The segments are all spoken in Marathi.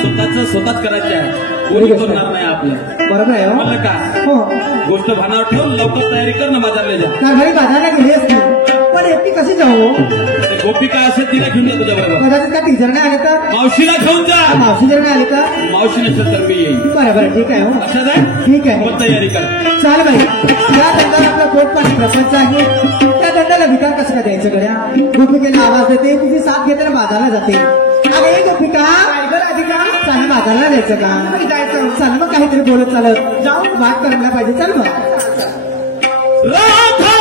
स्वतःच स्वतःच करायचं आहे. कोणी करणार नाही आपलं. बरोबर आहे हो. मला का हो गोष्ट भानावर ठेवून लवकर तयारी कर ना बाजारला जा. काय घरी बाजारला गेली असती पण एकटी कशी जाऊ? ते गोपिका असेल तिला घेऊन जा तुझ्या बरोबर. कदाचित का टीचर नाही आले तर? मावशीला घेऊन जा. मावशी जर नाही आले तर? मावशी नसेल तर मी येईल. बरोबर ठीक आहे हो. लक्षात आहे? ठीक आहे मग तयारी कर. चाल बाई या धंद्याला आपला पोटपाणी प्रपंच आहे. त्या धंद्याला विकार कसं काय द्यायचं गड्या? गोपिकेला आवाज देते तुझी साथ घेते बाजारला जाते. अरे गोपिका चाल बाजारला जायचं का? जायचं चाल मग काहीतरी बोलत चालत जाऊ वाट करायला पाहिजे. चल मग राधा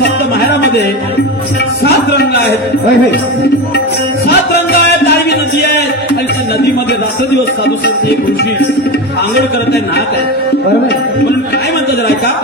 सप्त माहेरामध्ये 7 रंग आहेत. 7 रंग आहेत. दारवी नदी आहे आणि त्या नदीमध्ये रात्रदिवस साधू संत एक ऋषी आंघोळ करत आहे नाहत आहे. बरोबर म्हणून काय म्हणतात जरा ऐका.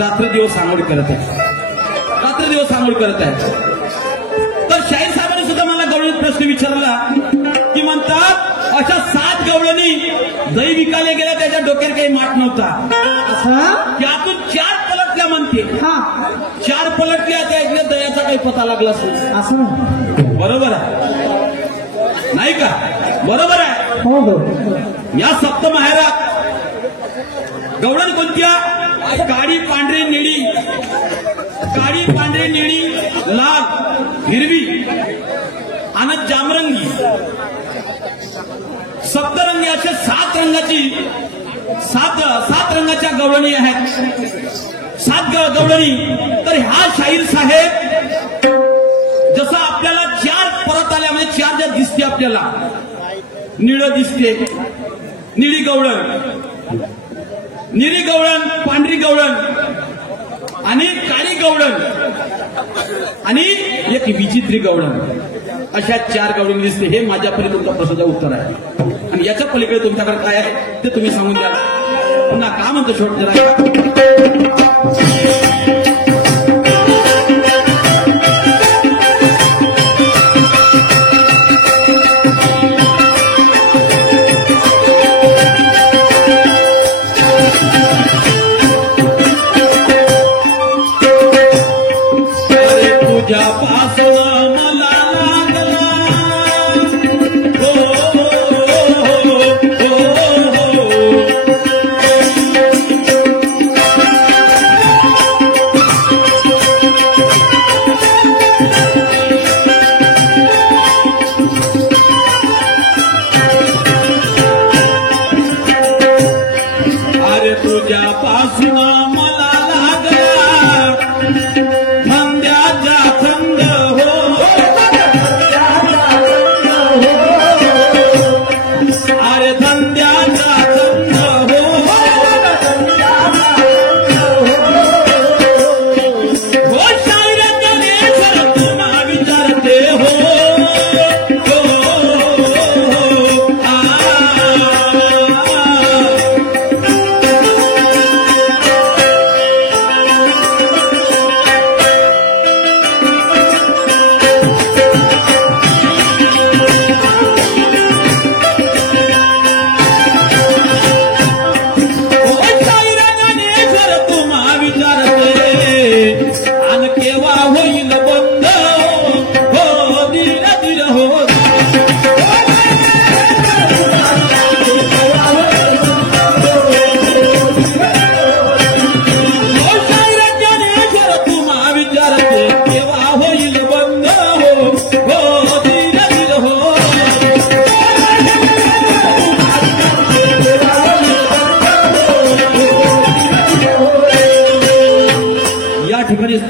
रात्र दिवस सांगोड करत आहे, रात्र दिवस सांगोड करत आहे. तर शाहीर साहेबांनी सुद्धा मला गवळणीत प्रश्न विचारला की म्हणतात अशा 7 गवळणी दही विकायला गेल्या त्याच्या डोक्यात काही माठ नव्हता, असं त्यातून 4 पलटल्या म्हणते. हा 4 पलटल्या त्या दयाचा काही पता लागला असेल. असं बरोबर आहे नाही का? बरोबर आहे. हो हो या सप्तमाहेरात गवळण कोणत्या? काळी पांढरी निळी, काळी पांढरी निळी लाल हिरवी आणि जांभरंगी सप्तरंगी अशा 7 रंगाची 7 रंगाच्या गवळणी आहेत. 7 गवळणी. तर ह्या शाहीर साहेब जसं आपल्याला 4 परत आल्या म्हणजे 4 ज्या दिसते आपल्याला, निळं दिसते निळी गवळण, निळी गवळण, पांढरी गवळण आणि काळी गवळण आणि एक विचित्री गवळण, अशा 4 गवळणी दिसते. हे माझ्यापर्यंत तुमच्या प्रश्नाचं उत्तर आहे. आणि याच्या पलीकडे तुमच्याकडे काय आहे ते तुम्ही सांगून द्या. पुन्हा का म्हणतो शेवट जरा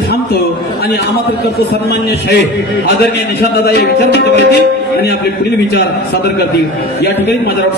थांबतो आणि आमंत्रित करतो सन्मान्य शाहीर आदरणीय निशांतदादा या विचार व्यक्त करतील आणि आपले पुढील विचार सादर करतील. या ठिकाणी माझा